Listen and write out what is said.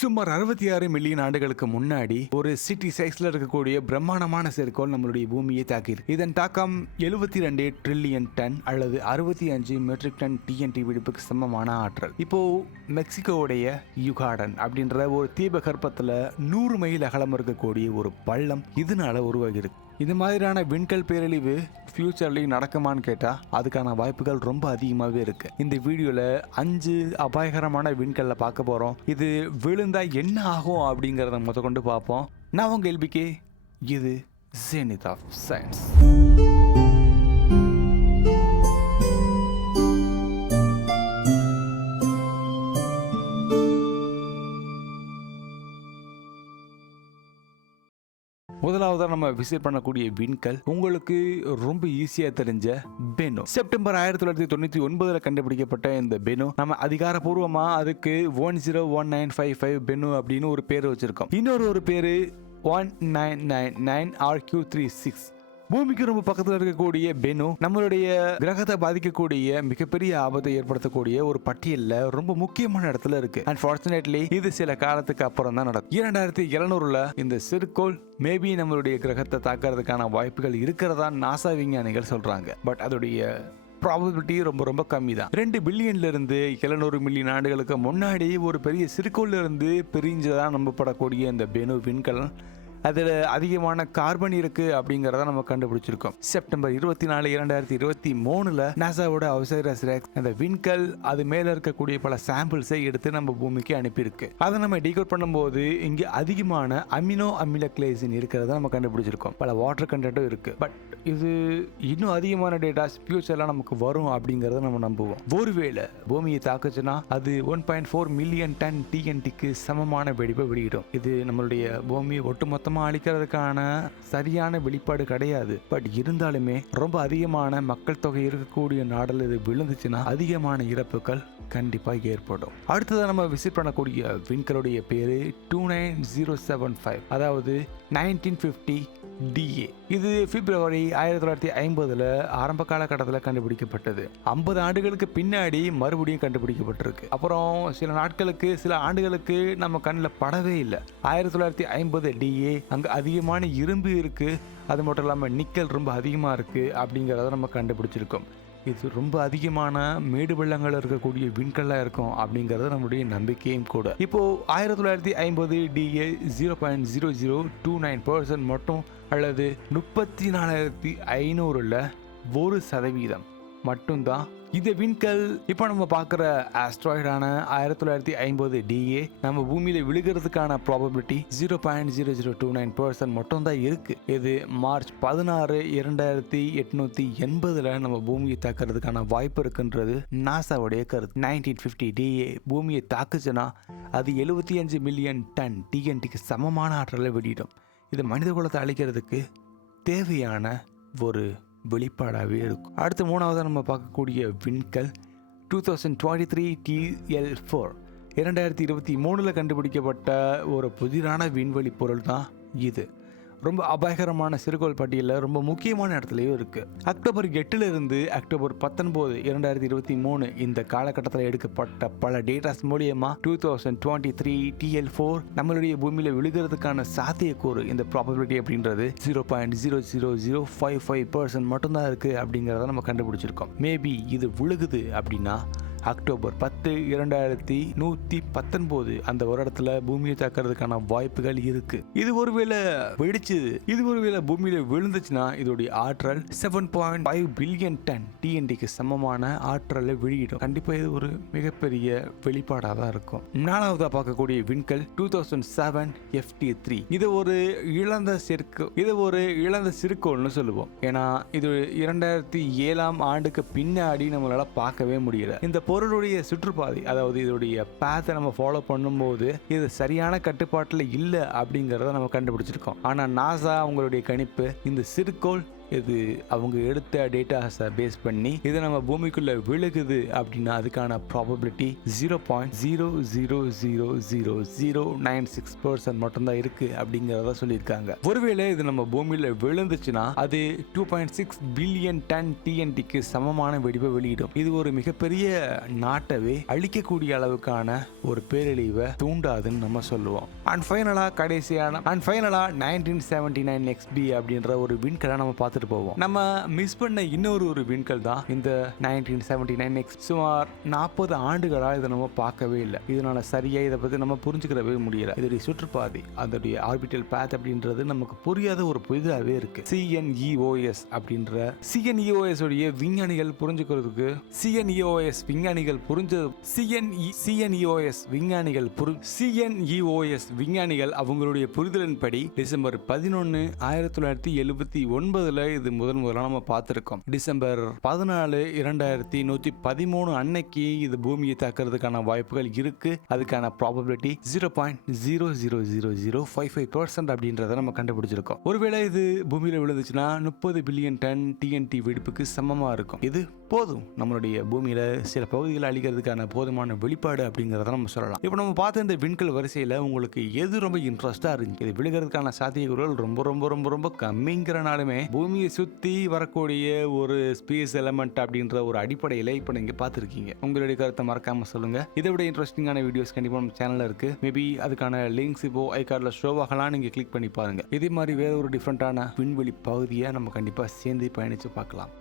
சுமார் 66 மில்லியன் ஆண்டுகளுக்கு முன்னாடி ஒரு சிட்டி சைஸ்ல இருக்கக்கூடிய பிரம்மாண்டமான செயற்கைக்கோள் நம்மளுடைய பூமியை தாக்கியிருக்கு. இதன் தாக்கம் 72 ட்ரில்லியன் டன் அல்லது 65 மெட்ரிக் டன் TNT வெடிப்புக்கு சமமான ஆற்றல். இப்போ மெக்சிகோவுடைய யுகாடன் அப்படின்ற ஒரு தீபகற்பத்துல 100 மைல் அகலம் இருக்கக்கூடிய ஒரு பள்ளம் இதனால உருவாகி இருக்கு. இந்த மாதிரியான விண்கல் பேரழிவு ஃபியூச்சர்லேயும் நடக்குமான்னு கேட்டால் அதுக்கான வாய்ப்புகள் ரொம்ப அதிகமாகவே இருக்கு. இந்த வீடியோவில் 5 அபாயகரமான விண்கல்ல பார்க்க போகிறோம். இது விழுந்தா என்ன ஆகும் அப்படிங்கிறத முதற்கொண்டு பார்ப்போம். நான் உங்கள் எல்பிகே, இது ஜெனித் ஆஃப் சயின்ஸ். முதலாவதாக நம்ம விசிட் பண்ணக்கூடிய விண்கல் உங்களுக்கு ரொம்ப ஈஸியா தெரிஞ்ச பெனோ. செப்டம்பர் 1999 கண்டுபிடிக்கப்பட்ட இந்த பெனோ நம்ம அதிகாரப்பூர்வமா அதுக்கு 101955 பெனோ அப்படின்னு ஒரு பேர் வச்சிருக்கோம். இன்னொரு பேரு 1999 RQ36. பூமிக்கு ரொம்ப பக்கத்தில் இருக்கக்கூடிய பெனோ நம்மளுடைய கிரகத்தை பாதிக்கக்கூடிய மிகப்பெரிய ஆபத்தை ஏற்படுத்தக்கூடிய ஒரு பட்டியலில் ரொம்ப முக்கியமான இடத்துல இருக்கு. அன்பார்ச்சுனேட்லி இது சில காலத்துக்கு அப்புறம் தான் நடக்கும். 2700 இந்த சிறுகோள் மேபி நம்மளுடைய கிரகத்தை தாக்கிறதுக்கான வாய்ப்புகள் இருக்கிறதா நாசா விஞ்ஞானிகள் சொல்றாங்க. பட் அதோடைய ப்ராபபிலிட்டி ரொம்ப கம்மி தான். 2 பில்லியன்ல இருந்து 700 மில்லியன் ஆண்டுகளுக்கு முன்னாடி ஒரு பெரிய சிறுகோள்ல இருந்து பிரிஞ்சதான் நம்பப்படக்கூடிய இந்த பெனோ விண்கல் அதில் அதிகமான கார்பன் இருக்கு அப்படிங்கிறத நம்ம கண்டுபிடிச்சிருக்கோம். செப்டம்பர் 24, 2023 நாசாவோட ஒசிரிஸ் ரெக்ஸ் அந்த விண்கல் அது மேல இருக்கக்கூடிய பல சாம்பிள்ஸை எடுத்து நம்ம பூமிக்கு அனுப்பியிருக்கு. அதை நம்ம டீகோட் பண்ணும்போது இங்கே அதிகமான அமினோ அமிலக்லேசின் இருக்கிறத நம்ம கண்டுபிடிச்சிருக்கோம். பல வாட்டர் கண்டென்ட்டும் இருக்கு. பட் இது இன்னும் அதிகமான டேட்டாஸ் ஃபியூச்சர்ல நமக்கு வரும் அப்படிங்கறத நம்ம நம்புவோம். ஒருவேளை பூமியை தாக்குச்சுன்னா அது 1.4 மில்லியன் டன் TNTக்கு சமமான வெடிப்பை வெளியிடும். இது நம்மளுடைய பூமியை ஒட்டுமொத்த அழிக்கிறதுக்கான சரியான வெளிப்பாடு கிடையாது. பட் இருந்தாலுமே ரொம்ப அதிகமான மக்கள் தொகை இருக்கக்கூடிய நாடுல இது விழுந்துச்சுன்னா அதிகமான இறப்புகள் கண்டிப்பா ஏற்படும். அடுத்ததாக நம்ம விசிட் பண்ணக்கூடிய விண்கலுடைய பேரு 29075, அதாவது 1950 DA. இது பிப்ரவரி 1950 ஆரம்ப காலகட்டத்தில் கண்டுபிடிக்கப்பட்டது. 50 ஆண்டுகளுக்கு பின்னாடி மறுபடியும் கண்டுபிடிக்கப்பட்டிருக்கு. அப்புறம் சில ஆண்டுகளுக்கு நம்ம கண்ணில் படவே இல்லை. 1950 DA அங்க அதிகமான இரும்பு இருக்கு, அது மட்டும் இல்லாமல் நிக்கல் ரொம்ப அதிகமாக இருக்கு அப்படிங்கிறத நம்ம கண்டுபிடிச்சிருக்கோம். இது ரொம்ப அதிகமான மேடு வெள்ளங்கள் இருக்கக்கூடிய விண்கல்லாக இருக்கும் அப்படிங்கிறது நம்மளுடைய நம்பிக்கையும் கூட. இப்போ 1950 DA 0.0029% மட்டும் அல்லது 34,500 1% மட்டும்தான் இந்த விண்கல். இப்போ நம்ம பார்க்குற ஆஸ்ட்ராய்டான 1950 DA நம்ம பூமியில விழுகிறதுக்கான ப்ராபபிலிட்டி 0.0029% மட்டும் தான் இருக்கு. இது மார்ச் 16, 2880 நம்ம பூமியை தாக்குறதுக்கான வாய்ப்பு இருக்குன்றது நாசாவுடைய கருத்து. 1950 DA பூமியை தாக்குச்சுன்னா அது 75 மில்லியன் டன் TNTக்கு சமமான ஆற்றலை வெளியிடும். இது மனித குலத்தை அழிக்கிறதுக்கு தேவையான ஒரு வெளிப்பாடாகவே இருக்கும். அடுத்து மூணாவதாக நம்ம பார்க்கக்கூடிய விண்கல் 2023 TL4. 2023 கண்டுபிடிக்கப்பட்ட ஒரு புதிரான விண்வெளி பொருள் தான் இது. ரொம்ப அபாயகரமான சிறுகோள் பட்டியலில் ரொம்ப முக்கியமான இடத்துலையும் இருக்கு. அக்டோபர் 8 இருந்து அக்டோபர் 19, 2023 இந்த காலகட்டத்தில் எடுக்கப்பட்ட பல டேட்டாஸ் மூலியமா 2023 TL4 நம்மளுடைய பூமியில விழுகிறதுக்கான சாத்தியக்கூறு, இந்த ப்ராபபிலிட்டி அப்படின்றது 0.00055% மட்டும்தான் இருக்கு அப்படிங்கிறத நம்ம கண்டுபிடிச்சிருக்கோம். மேபி இது விழுகுது அப்படின்னா அக்டோபர் 10, 2119 அந்த வருடத்துல பூமியை தாக்கிறதுக்கான வாய்ப்புகள் இருக்கு. இது ஒருவேளை வெடிச்சது, இது ஒருவேளை பூமியில விழுந்துச்சுன்னா இதோடைய ஆற்றல் 7.5 பில்லியன் டன் TNTக்கு சமமான ஆற்றலை வெளியிடும். கண்டிப்பா இது ஒரு மிகப்பெரிய வெளிப்பாடாக தான் இருக்கும். நாலாவதா பார்க்கக்கூடிய விண்கல் 2007 FT3. இது ஒரு இழந்த சிறுகோள்னு சொல்லுவோம். ஏன்னா இது 2007 ஆண்டுக்கு பின்னாடி நம்மளால பார்க்கவே முடியல. இந்த பொருளுடைய சுற்றுப்பாதை, அதாவது இதோடைய பாத்தை நம்ம ஃபாலோ பண்ணும்போது இது சரியான கட்டுப்பாட்டில் இல்லை அப்படிங்கிறத நம்ம கண்டுபிடிச்சிருக்கோம். ஆனால் நாசா அவங்களுடைய கணிப்பு இந்த சிறுகோள் இது அவங்க எடுத்த டேட்டாஸை பேஸ் பண்ணி இது நம்ம பூமிக்குள்ள விழுகுது அப்படின்னா அதுக்கான ப்ராபபிலிட்டி 0.000096% மட்டும்தான் இருக்கு அப்படிங்கறத சொல்லியிருக்காங்க. ஒருவேளை இது நம்ம பூமியில விழுந்துச்சுன்னா அது 2.6 பில்லியன் டன் டிஎன்டிக்கு சமமான வெடிப்பை வெளியிடும். இது ஒரு மிகப்பெரிய நாட்டவே அழிக்கக்கூடிய அளவுக்கான ஒரு பேரழிவை தூண்டாதுன்னு நம்ம சொல்லுவோம். அண்ட் ஃபைனலா 1979 XB அப்படின்ற ஒரு விண்கலை நம்ம பார்த்துட்டு போவோம். நம்ம மிஸ் பண்ண இன்னொரு விண்கல் தான் இந்த 1979 X. சுமார் 40 ஆண்டுகளா இதை நம்ம பார்க்கவே இல்லை. இதனால சரியா இதை பத்தி நம்ம புரிஞ்சுக்கிறவே முடியல. இதோடைய சுற்றுப்பாதை, அதோடைய ஆர்பிட்டல் பாத் அப்படின்றது நமக்கு புரியாத ஒரு புதிதாவே இருக்கு. CNEOS அப்படின்ற CNEOS உடைய விஞ்ஞானிகள் புரிஞ்சுக்கிறதுக்கு CNEOS விஞ்ஞானிகள் அவங்களுடைய புரிதலின்படி டிசம்பர் 11, 1979 இது முதல்ல நம்ம பார்த்திருக்கோம். டிசம்பர் 14, 2113 அன்னைக்கு இது பூமியை தாக்குறதுக்கான வாய்ப்புகள் இருக்கு. அதுக்கான ப்ராபபிலிட்டி 0.000055% அப்படின்றத நம்ம கண்டுபிடிச்சிருக்கோம். ஒருவேளை இது பூமியில விழுந்துச்சுன்னா 30 பில்லியன் டன் TNT வெடிப்புக்கு சமமா இருக்கும். இது போதும் நம்மளுடைய பூமியில சில பகுதிகளை அழிக்கிறதுக்கான போதுமான வெளிப்பாடு அப்படிங்கறத நம்ம சொல்லலாம். இப்போ நம்ம பார்த்த இந்த விண்கல் வரிசையில உங்களுக்கு எது ரொம்ப இன்ட்ரெஸ்டா இருக்கு? இது விழுகிறதுக்கான சாத்தியக்கூறுகள் ரொம்ப ரொம்ப ரொம்ப ரொம்ப கம்மிங்கிறனாலுமே பூமியை சுத்தி வரக்கூடிய ஒரு ஸ்பேஸ் எலமெண்ட் அப்படின்ற ஒரு அடிப்படையில இப்போ நீங்க பார்த்துருக்கீங்க. உங்களுடைய கருத்தை மறக்காம சொல்லுங்க. இதை விட இன்ட்ரெஸ்டிங்கான வீடியோஸ் கண்டிப்பா நம்ம சேனல்ல இருக்கு. மேபி அதுக்கான லிங்க்ஸ் இப்போ ஐகார்ட்ல ஷோ ஆகலாம், நீங்க கிளிக் பண்ணி பாருங்க. இதே மாதிரி வேற ஒரு டிஃப்ரெண்டான விண்வெளி பகுதியை நம்ம கண்டிப்பா சேர்ந்து பயணிச்சு பார்க்கலாம்.